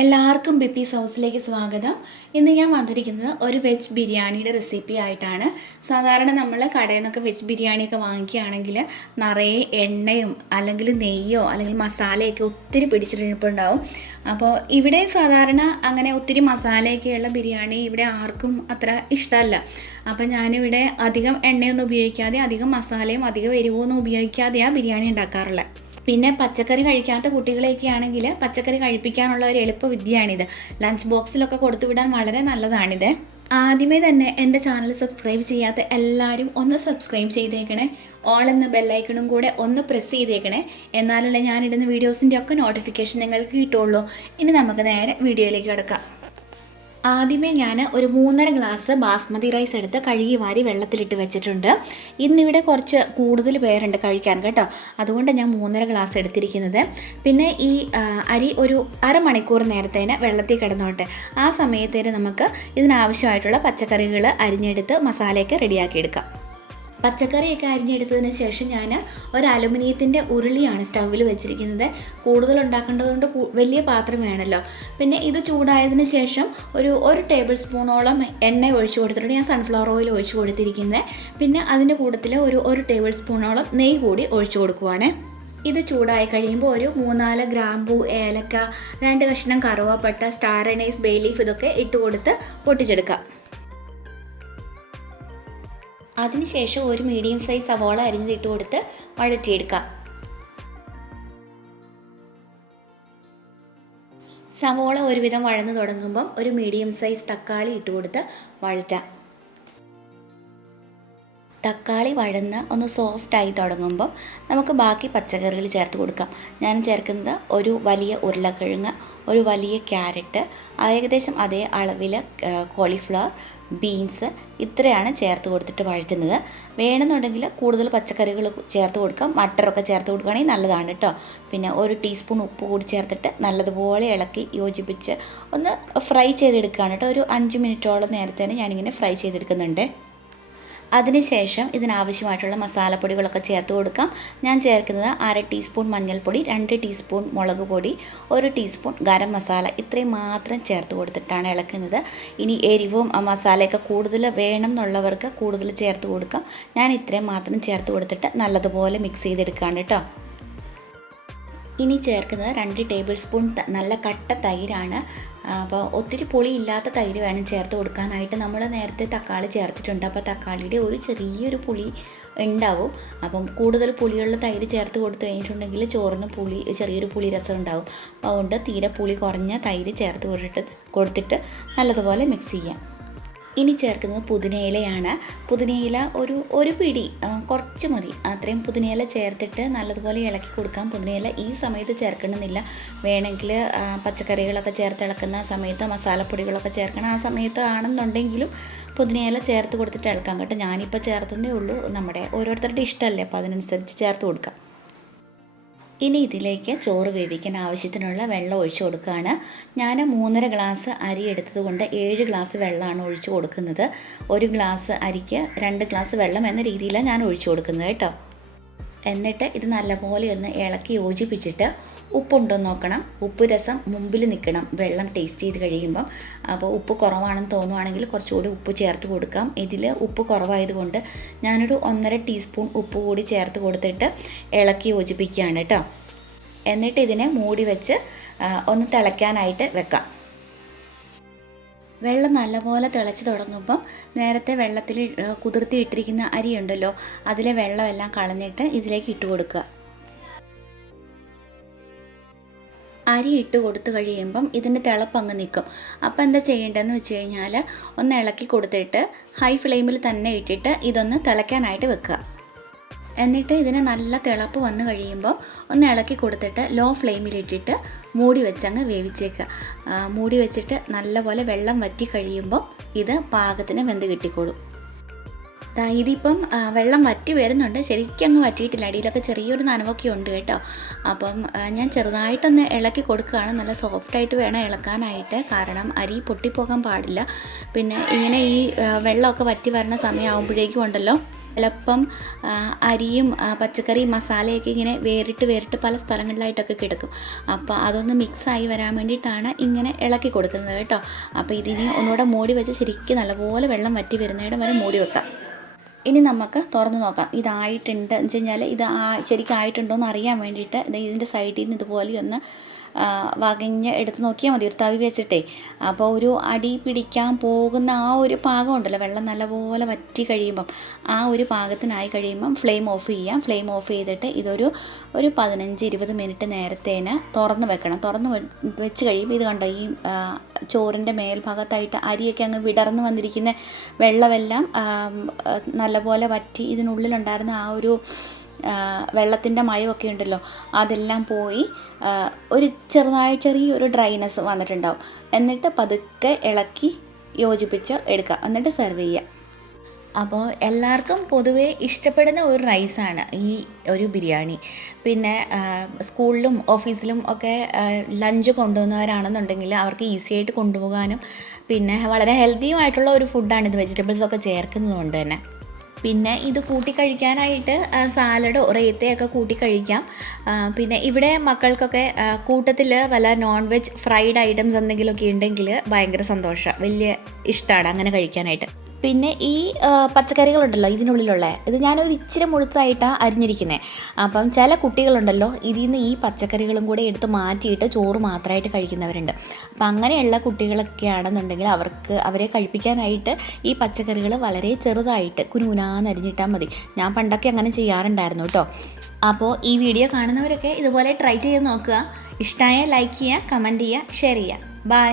എല്ലാവർക്കും ബിപ്പീസ് ഹൗസിലേക്ക് സ്വാഗതം. ഇന്ന് ഞാൻ വന്നിരിക്കുന്നത് ഒരു വെജ് ബിരിയാണിയുടെ റെസിപ്പി ആയിട്ടാണ്. സാധാരണ നമ്മൾ കടയിൽ നിന്നൊക്കെ വെജ് ബിരിയാണിയൊക്കെ വാങ്ങിക്കുകയാണെങ്കിൽ നിറയെ എണ്ണയും അല്ലെങ്കിൽ നെയ്യോ അല്ലെങ്കിൽ മസാലയൊക്കെ ഒത്തിരി പിടിച്ചിട്ടുണ്ടാവും. അപ്പോൾ ഇവിടെ സാധാരണ അങ്ങനെ ഒത്തിരി മസാലയൊക്കെയുള്ള ബിരിയാണി ഇവിടെ ആർക്കും അത്ര ഇഷ്ടമല്ല. അപ്പോൾ ഞാനിവിടെ അധികം എണ്ണയൊന്നും ഉപയോഗിക്കാതെ അധികം മസാലയും അധികം എരിവൊന്നും ഉപയോഗിക്കാതെയാണ് ബിരിയാണി ഉണ്ടാക്കാറുള്ളത്. പിന്നെ പച്ചക്കറി കഴിക്കാത്ത കുട്ടികളെയൊക്കെ ആണെങ്കിൽ പച്ചക്കറി കഴിപ്പിക്കാനുള്ള ഒരു എളുപ്പ വിദ്യയാണിത്. ലഞ്ച് ബോക്സിലൊക്കെ കൊടുത്തു വിടാൻ വളരെ നല്ലതാണിത്. ആദ്യമേ തന്നെ എൻ്റെ ചാനൽ സബ്സ്ക്രൈബ് ചെയ്യാത്ത എല്ലാവരും ഒന്ന് സബ്സ്ക്രൈബ് ചെയ്തേക്കണേ. ഓൾ എന്ന ബെല്ലൈക്കണും കൂടെ ഒന്ന് പ്രസ് ചെയ്തേക്കണേ. എന്നാലല്ലേ ഞാനിടുന്ന വീഡിയോസിൻ്റെ ഒക്കെ നോട്ടിഫിക്കേഷൻ നിങ്ങൾക്ക് കിട്ടുള്ളൂ. ഇനി നമുക്ക് നേരെ വീഡിയോയിലേക്ക് കിടക്കാം. ആദ്യമേ ഞാൻ ഒരു 3.5 ഗ്ലാസ് ബാസ്മതി റൈസ് എടുത്ത് കഴുകി വാരി വെള്ളത്തിലിട്ട് വെച്ചിട്ടുണ്ട്. ഇന്നിവിടെ കുറച്ച് കൂടുതൽ പേരുണ്ട് കഴിക്കാൻ കേട്ടോ, അതുകൊണ്ട് ഞാൻ 3.5 ഗ്ലാസ് എടുത്തിരിക്കുന്നത്. പിന്നെ ഈ അരി ഒരു അരമണിക്കൂർ നേരത്തേന് വെള്ളത്തിൽ കിടന്നോട്ടെ. ആ സമയത്തേന് നമുക്ക് ഇതിനാവശ്യമായിട്ടുള്ള പച്ചക്കറികൾ അരിഞ്ഞെടുത്ത് മസാലയൊക്കെ റെഡിയാക്കി എടുക്കാം. പച്ചക്കറിയൊക്കെ അരിഞ്ഞെടുത്തതിന് ശേഷം ഞാൻ ഒരു അലുമിനിയത്തിൻ്റെ ഉരുളിയാണ് സ്റ്റൗവിൽ വെച്ചിരിക്കുന്നത്. കൂടുതൽ ഉണ്ടാക്കേണ്ടതുകൊണ്ട് വലിയ പാത്രം വേണമല്ലോ. പിന്നെ ഇത് ചൂടായതിന് ശേഷം ഒരു ടേബിൾ സ്പൂണോളം എണ്ണ ഒഴിച്ചു കൊടുത്തിട്ടുണ്ട്. ഞാൻ സൺഫ്ലവർ ഓയിൽ ഒഴിച്ചു കൊടുത്തിരിക്കുന്നത്. പിന്നെ അതിൻ്റെ കൂട്ടത്തിൽ ഒരു ടേബിൾ സ്പൂണോളം നെയ്യ് കൂടി ഒഴിച്ചു കൊടുക്കുവാണ്. ഇത് ചൂടായി കഴിയുമ്പോൾ ഒരു 3-4 ഗ്രാമ്പൂ, ഏലക്ക, 2 കഷ്ണം കറുവാപ്പട്ട, സ്റ്റാർ അനൈസ്, ബേ ലീഫ് ഇതൊക്കെ ഇട്ട് കൊടുത്ത് പൊട്ടിച്ചെടുക്കാം. അതിനുശേഷം ഒരു മീഡിയം സൈസ് സവോള അരിഞ്ഞിട്ട് കൊടുത്ത് വഴറ്റിയെടുക്കാം. സവോള ഒരുവിധം വഴന്നു തുടങ്ങുമ്പം ഒരു മീഡിയം സൈസ് തക്കാളി ഇട്ട് കൊടുത്ത് വഴറ്റാം. തക്കാളി വഴന്ന് ഒന്ന് സോഫ്റ്റായി തുടങ്ങുമ്പം നമുക്ക് ബാക്കി പച്ചക്കറികൾ ചേർത്ത് കൊടുക്കാം. ഞാൻ ചേർക്കുന്നത് ഒരു വലിയ ഉരുളക്കിഴങ്ങ്, ഒരു വലിയ ക്യാരറ്റ്, ഏകദേശം അതേ അളവിൽ കോളിഫ്ലവർ, ബീൻസ്, ഇത്രയാണ് ചേർത്ത് കൊടുത്തിട്ട് വഴറ്റുന്നത്. വേണമെന്നുണ്ടെങ്കിൽ കൂടുതൽ പച്ചക്കറികൾ ചേർത്ത് കൊടുക്കാം. മട്ടറൊക്കെ ചേർത്ത് കൊടുക്കുകയാണെങ്കിൽ നല്ലതാണ് കേട്ടോ. പിന്നെ ഒരു ടീസ്പൂൺ ഉപ്പ് കൂടി ചേർത്തിട്ട് നല്ലതുപോലെ ഇളക്കി യോജിപ്പിച്ച് ഒന്ന് ഫ്രൈ ചെയ്തെടുക്കുകയാണ് കേട്ടോ. ഒരു 5 മിനിറ്റോളം നേരത്തേന് ഞാനിങ്ങനെ ഫ്രൈ ചെയ്തെടുക്കുന്നുണ്ട്. അതിനുശേഷം ഇതിനാവശ്യമായിട്ടുള്ള മസാലപ്പൊടികളൊക്കെ ചേർത്ത് കൊടുക്കാം. ഞാൻ ചേർക്കുന്നത് 1/2 ടീസ്പൂൺ മഞ്ഞൾപ്പൊടി, 2 ടീസ്പൂൺ മുളക് പൊടി, 1 ടീസ്പൂൺ ഗരം മസാല, ഇത്രയും മാത്രം ചേർത്ത് കൊടുത്തിട്ടാണ് ഇളക്കുന്നത്. ഇനി എരിവും മസാലയൊക്കെ കൂടുതൽ വേണം എന്നുള്ളവർക്ക് കൂടുതൽ ചേർത്ത് കൊടുക്കാം. ഞാൻ ഇത്രയും മാത്രം ചേർത്ത് കൊടുത്തിട്ട് നല്ലതുപോലെ മിക്സ് ചെയ്തെടുക്കുകയാണ് കേട്ടോ. ഇനി ചേർക്കുന്നത് 2 ടേബിൾ സ്പൂൺ നല്ല കട്ട തൈരാണ്. അപ്പോൾ ഒത്തിരി പുളി ഇല്ലാത്ത തൈര് വേണം ചേർത്ത് കൊടുക്കാനായിട്ട്. നമ്മൾ നേരത്തെ തക്കാളി ചേർത്തിട്ടുണ്ട്, അപ്പോൾ തക്കാളിയുടെ ഒരു ചെറിയൊരു പുളി ഉണ്ടാവും. അപ്പം കൂടുതൽ പുളിയുള്ള തൈര് ചേർത്ത് കൊടുത്തു കഴിഞ്ഞിട്ടുണ്ടെങ്കിൽ ചോറിന് ചെറിയൊരു പുളി രസം ഉണ്ടാവും. അതുകൊണ്ട് തീരെ പുളി കുറഞ്ഞ തൈര് ചേർത്ത് കൊടുത്തിട്ട് നല്ലതുപോലെ മിക്സ് ചെയ്യാം. ഇനി ചേർക്കുന്നത് പുതിനയിലയാണ്. പുതിനയില ഒരു പിടി കുറച്ച് മതി, അത്രയും പുതിനയില ചേർത്തിട്ട് നല്ലതുപോലെ ഇളക്കി കൊടുക്കാം. പുതിനയില ഈ സമയത്ത് ചേർക്കണമെന്നില്ല. വേണമെങ്കിൽ പച്ചക്കറികളൊക്കെ ചേർത്ത് ഇളക്കുന്ന സമയത്ത് മസാലപ്പൊടികളൊക്കെ ചേർക്കണം ആ സമയത്ത് ആണെന്നുണ്ടെങ്കിലും പുതിനയില ചേർത്ത് കൊടുത്തിട്ട് ഇളക്കാം കേട്ടോ. ഞാനിപ്പോൾ ചേർത്തതേ ഉള്ളൂ, നമ്മുടെ ഓരോരുത്തരുടെ ഇഷ്ടമല്ലേ, അപ്പോൾ അതിനനുസരിച്ച് ചേർത്ത് കൊടുക്കാം. ഇനി ഇതിലേക്ക് ചോറ് വേവിക്കാൻ ആവശ്യത്തിനുള്ള വെള്ളം ഒഴിച്ചു കൊടുക്കുകയാണ്. ഞാൻ 3.5 ഗ്ലാസ് അരി എടുത്തതുകൊണ്ട് 7 ഗ്ലാസ് വെള്ളമാണ് ഒഴിച്ചു കൊടുക്കുന്നത്. 1 ഗ്ലാസ് അരിക്ക് 2 ഗ്ലാസ് വെള്ളം എന്ന രീതിയിലാണ് ഞാൻ ഒഴിച്ചു കൊടുക്കുന്നത് കേട്ടോ. എന്നിട്ട് ഇത് നല്ലപോലെ ഒന്ന് ഇളക്കി യോജിപ്പിച്ചിട്ട് ഉപ്പുണ്ടോ നോക്കണം. ഉപ്പ് രസം മുമ്പിൽ നിൽക്കണം വെള്ളം ടേസ്റ്റ് ചെയ്ത് കഴിയുമ്പം. അപ്പോൾ ഉപ്പ് കുറവാണെന്ന് തോന്നുവാണെങ്കിൽ കുറച്ചുകൂടി ഉപ്പ് ചേർത്ത് കൊടുക്കാം. ഇതിൽ ഉപ്പ് കുറവായതുകൊണ്ട് ഞാനൊരു 1.5 ടീസ്പൂൺ ഉപ്പ് കൂടി ചേർത്ത് കൊടുത്തിട്ട് ഇളക്കി യോജിപ്പിക്കുകയാണ് കേട്ടോ. എന്നിട്ട് ഇതിനെ മൂടി വെച്ച് ഒന്ന് തിളയ്ക്കാനായിട്ട് വെക്കാം. വെള്ളം നല്ലപോലെ തിളച്ച് തുടങ്ങുമ്പം നേരത്തെ വെള്ളത്തിൽ കുതിർത്തി ഇട്ടിരിക്കുന്ന അരി ഉണ്ടല്ലോ, അതിലെ വെള്ളമെല്ലാം കളഞ്ഞിട്ട് ഇതിലേക്ക് ഇട്ട് കൊടുക്കുക. അരി ഇട്ട് കൊടുത്തു കഴിയുമ്പം ഇതിൻ്റെ തിളപ്പങ്ങ് നിൽക്കും. അപ്പോൾ എന്താ ചെയ്യേണ്ടതെന്ന് വെച്ച് കഴിഞ്ഞാൽ ഒന്ന് ഇളക്കി കൊടുത്തിട്ട് ഹൈ ഫ്ലെയിമിൽ തന്നെ ഇട്ടിട്ട് ഇതൊന്ന് തിളയ്ക്കാനായിട്ട് വെക്കുക. എന്നിട്ട് ഇതിന് നല്ല തിളപ്പ് വന്നു കഴിയുമ്പം ഒന്ന് ഇളക്കി കൊടുത്തിട്ട് ലോ ഫ്ലെയിമിലിട്ടിട്ട് മൂടി വെച്ചങ്ങ് വേവിച്ചേക്കുക. മൂടി വെച്ചിട്ട് നല്ലപോലെ വെള്ളം വറ്റി കഴിയുമ്പം ഇത് പാകത്തിന് വെന്ത് കിട്ടിക്കോളും. ഇതിപ്പം വെള്ളം വറ്റി വരുന്നുണ്ട്, ശരിക്കും അങ്ങ് വറ്റിയിട്ടില്ല. അടിയിലൊക്കെ ചെറിയൊരു നനവൊക്കെ ഉണ്ട് കേട്ടോ. അപ്പം ഞാൻ ചെറുതായിട്ടൊന്ന് ഇളക്കി കൊടുക്കുകയാണ്. നല്ല സോഫ്റ്റായിട്ട് വേണം ഇളക്കാനായിട്ട്, കാരണം അരി പൊട്ടിപ്പോകാൻ പാടില്ല. പിന്നെ ഇങ്ങനെ ഈ വെള്ളമൊക്കെ വറ്റി വരുന്ന സമയമാകുമ്പോഴേക്കും ഉണ്ടല്ലോ ചിലപ്പം അരിയും പച്ചക്കറിയും മസാലയൊക്കെ ഇങ്ങനെ വേറിട്ട് പല സ്ഥലങ്ങളിലായിട്ടൊക്കെ കിടക്കും. അപ്പോൾ അതൊന്ന് മിക്സായി വരാൻ വേണ്ടിയിട്ടാണ് ഇങ്ങനെ ഇളക്കി കൊടുക്കുന്നത് കേട്ടോ. അപ്പോൾ ഇതിനെ ഒന്നുകൂടെ മൂടി വെച്ച് ശരിക്കും നല്ലപോലെ വെള്ളം വറ്റി വരുന്നിടം വരെ മൂടി വെക്കാം. ഇനി നമുക്ക് തുറന്ന് നോക്കാം ഇതായിട്ടുണ്ട് എന്ന് വെച്ച് കഴിഞ്ഞാൽ ഇത് ശരിക്കും ആയിട്ടുണ്ടോ എന്ന് അറിയാൻ വേണ്ടിയിട്ട് ഇതിൻ്റെ സൈഡിൽ നിന്ന് ഇതുപോലെ ഒന്ന് വകഞ്ഞ് എടുത്ത് നോക്കിയാൽ മതി ഒരു തവി വെച്ചിട്ടേ. അപ്പോൾ ഒരു അടി പിടിക്കാൻ പോകുന്ന ആ ഒരു പാകം ഉണ്ടല്ലോ, വെള്ളം നല്ലപോലെ വറ്റി കഴിയുമ്പം ആ ഒരു പാകത്തിനായി കഴിയുമ്പം ഫ്ലെയിം ഓഫ് ചെയ്യാം. ഫ്ലെയിം ഓഫ് ചെയ്തിട്ട് ഇതൊരു 15-20 മിനിറ്റ് നേരത്തേന് തുറന്ന് വെക്കണം. തുറന്ന് വെച്ച് കഴിയുമ്പോൾ ഇത് കണ്ടോ, ഈ ചോറിൻ്റെ മേൽഭാഗത്തായിട്ട് അരിയൊക്കെ അങ്ങ് വിടർന്ന് വന്നിരിക്കുന്ന വെള്ളമെല്ലാം നല്ലപോലെ വറ്റി ഇതിനുള്ളിലുണ്ടായിരുന്ന ആ ഒരു വെള്ളത്തിൻ്റെ മയമൊക്കെ ഉണ്ടല്ലോ അതെല്ലാം പോയി ഒരു ചെറിയൊരു ഡ്രൈനെസ് വന്നിട്ടുണ്ടാവും. എന്നിട്ട് പതുക്കെ ഇളക്കി യോജിപ്പിച്ച് എടുക്കുക, എന്നിട്ട് സെർവ് ചെയ്യുക. അപ്പോൾ എല്ലാവർക്കും പൊതുവേ ഇഷ്ടപ്പെടുന്ന ഒരു റൈസാണ് ഈ ഒരു ബിരിയാണി. പിന്നെ സ്കൂളിലും ഓഫീസിലും ഒക്കെ ലഞ്ച് കൊണ്ടുപോകുന്നവരാണെന്നുണ്ടെങ്കിൽ അവർക്ക് ഈസി ആയിട്ട് കൊണ്ടുപോകാനും പിന്നെ വളരെ ഹെൽത്തിയുമായിട്ടുള്ള ഒരു ഫുഡാണിത്, വെജിറ്റബിൾസൊക്കെ ചേർക്കുന്നതുകൊണ്ട് തന്നെ. പിന്നെ ഇത് കൂട്ടി കഴിക്കാനായിട്ട് സാലഡോ റേത്തയൊക്കെ കൂട്ടി കഴിക്കാം. പിന്നെ ഇവിടെ മക്കൾക്കൊക്കെ കൂട്ടത്തിൽ വല്ല നോൺ വെജ് ഫ്രൈഡ് ഐറ്റംസ് എന്തെങ്കിലുമൊക്കെ ഉണ്ടെങ്കിൽ ഭയങ്കര സന്തോഷമാണ്, വലിയ ഇഷ്ടമാണ് അങ്ങനെ കഴിക്കാനായിട്ട്. പിന്നെ ഈ പച്ചക്കറികളുണ്ടല്ലോ ഇതിനുള്ളിലുള്ള ഇത് ഞാനൊരു ഇച്ചിരി മുഴുത്തായിട്ടാണ് അരിഞ്ഞിരിക്കുന്നത്. അപ്പം ചില കുട്ടികളുണ്ടല്ലോ ഇതിൽ നിന്ന് ഈ പച്ചക്കറികളും കൂടെ എടുത്ത് മാറ്റിയിട്ട് ചോറ് മാത്രമായിട്ട് കഴിക്കുന്നവരുണ്ട്. അപ്പം അങ്ങനെയുള്ള കുട്ടികളൊക്കെ ആണെന്നുണ്ടെങ്കിൽ അവരെ കഴിപ്പിക്കാനായിട്ട് ഈ പച്ചക്കറികൾ വളരെ ചെറുതായിട്ട് കുനുകുനാന്ന് അരിഞ്ഞിട്ടാൽ മതി. ഞാൻ പണ്ടൊക്കെ അങ്ങനെ ചെയ്യാറുണ്ടായിരുന്നു കേട്ടോ. അപ്പോൾ ഈ വീഡിയോ കാണുന്നവരൊക്കെ ഇതുപോലെ ട്രൈ ചെയ്ത് നോക്കുക. ഇഷ്ടമായ ലൈക്ക് ചെയ്യുക, കമൻറ്റ് ചെയ്യുക, ഷെയർ ചെയ്യുക. ബൈ.